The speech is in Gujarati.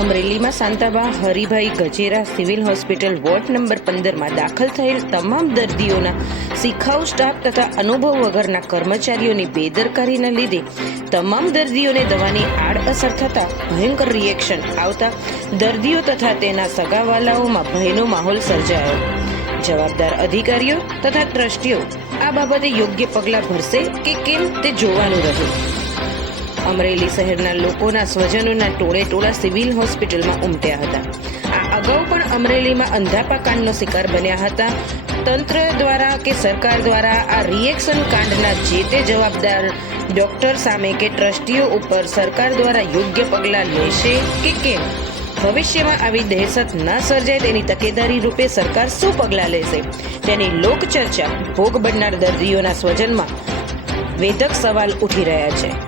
અમરેલીમાં Shantaba Haribhai Gajera civil hospital ward number 15માં દાખલ થયેલ તમામ દર્દીઓના શિખાઉ સ્ટાફ તથા અનુભવ વગરના કર્મચારીઓની બેદરકારીના લીધે તમામ દર્દીઓને દવાની આડઅસર થતા ભયંકર રિએક્શન આવતા દર્દીઓ તથા તેના સગાવાલાઓમાં ભયનો માહોલ સર્જાયો. જવાબદાર અધિકારીઓ તથા ટ્રસ્ટીઓ આ બાબતે યોગ્ય પગલાં ભરશે કે કેમ તે જોવાનું રહ્યું. અમરેલી શહેરના લોકોના સ્વજનોના ટોળે સિવિલ હોસ્પિટલમાં ઉમટ્યા હતા. આ અગાઉ પણ અમરેલીમાં અંધાપા કાંડનો શિકાર બન્યા હતા. તંત્ર દ્વારા કે સરકાર દ્વારા આ રિએક્શન કાંડના જે તે જવાબદાર ડોક્ટર સામે કે ટ્રસ્ટીઓ ઉપર સરકાર દ્વારા યોગ્ય પગલાં લેશે કે કેમ? ભવિષ્યમાં આવી દહેશત ન સર્જાય તેની તકેદારી રૂપે સરકાર શું પગલાં લેશે તેની લોકચર્ચા ભોગ બનનાર દર્દીઓના સ્વજનમાં વેધક સવાલ ઉઠી રહ્યા છે.